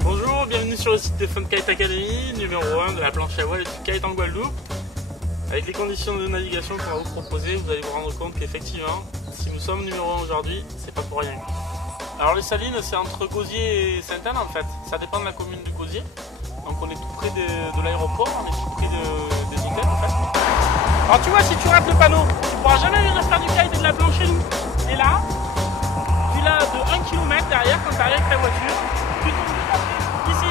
Bonjour, bienvenue sur le site de Fun Kite Academy, numéro 1 de la planche à voile et du kite en Guadeloupe. Avec les conditions de navigation qu'on va vous proposer, vous allez vous rendre compte qu'effectivement, si nous sommes numéro 1 aujourd'hui, c'est pas pour rien. Alors les salines, c'est entre Gosier et Sainte-Anne en fait, ça dépend de la commune de Gosier. Donc on est tout près de l'aéroport, on est tout près des hôtels en fait. Alors tu vois, si tu rates le panneau, tu pourras jamais venir faire du kite et de la planche chez nous. Et là, tu l'as de 1 km derrière quand tu arrives avec ta voiture, tu tombes juste après, ici.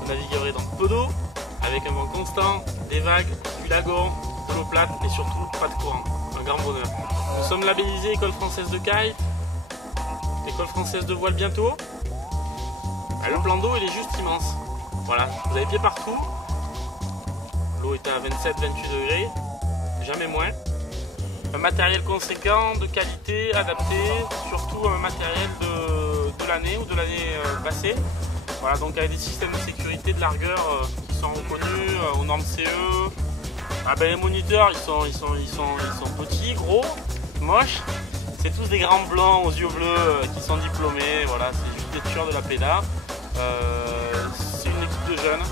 Vous naviguerez dans peu d'eau, avec un vent constant, des vagues, du lagon, de l'eau plate et surtout pas de courant. Un grand bonheur. Nous sommes labellisés École Française de Kite, École Française de Voile bientôt. Le plan d'eau il est juste immense. Voilà, vous avez pied partout. L'eau est à 27-28 degrés, jamais moins. Un matériel conséquent, de qualité, adapté, surtout un matériel de l'année ou de l'année passée. Voilà, donc avec des systèmes de sécurité, de largeur qui sont reconnus aux normes CE. Ah ben, les moniteurs ils sont petits, gros, moches. C'est tous des grands blancs aux yeux bleus qui sont diplômés. Voilà, c'est juste des tueurs de la pédale. C'est une équipe de jeunes.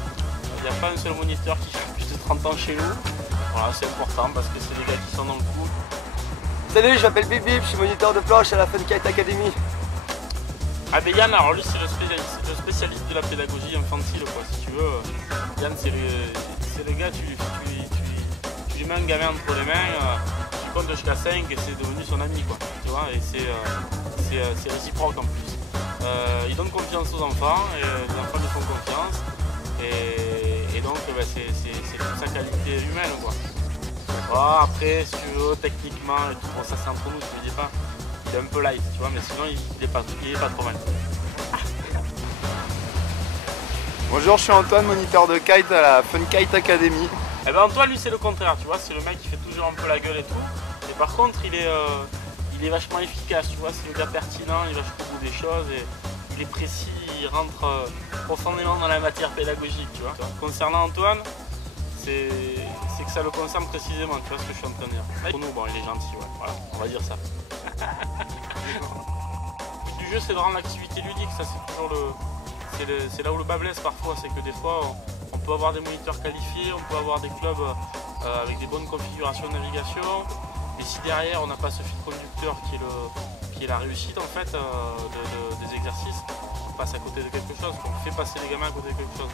Il n'y a pas un seul moniteur qui fait plus de 30 ans chez nous. Voilà, c'est important parce que c'est des gars qui sont dans le coup. Salut, je m'appelle Bip, je suis moniteur de planche à la Fun Kite Academy. Ah ben Yann, alors lui c'est le spécialiste de la pédagogie infantile quoi, si tu veux. Yann c'est le gars, tu lui mets un gamin entre les mains, tu comptes jusqu'à 5 et c'est devenu son ami quoi, tu vois, et c'est réciproque en plus. Il donne confiance aux enfants et les enfants lui font confiance et donc c'est toute sa qualité humaine quoi. Oh, après si tu veux techniquement et tout, bon, ça c'est entre nous, je ne le dis pas. Il est un peu light, tu vois, mais sinon il est pas trop mal. Bonjour, je suis Antoine, moniteur de kite à la Fun Kite Academy. Eh ben Antoine lui c'est le contraire, tu vois, c'est le mec qui fait toujours un peu la gueule et tout. Et par contre il est vachement efficace, tu vois, c'est un gars pertinent, il va jusqu'au bout des choses et il est précis, il rentre profondément dans la matière pédagogique, tu vois. Concernant Antoine, c'est que ça le concerne précisément, tu vois ce que je suis en train de dire. Pour nous, bon, il est gentil, ouais, voilà, on va dire ça. Le but du jeu, c'est de rendre l'activité ludique, ça c'est toujours c'est là où le bas blesse parfois, c'est que des fois, on peut avoir des moniteurs qualifiés, on peut avoir des clubs avec des bonnes configurations de navigation, mais si derrière on n'a pas ce fil conducteur qui est la réussite en fait des exercices, on passe à côté de quelque chose, on fait passer les gamins à côté de quelque chose.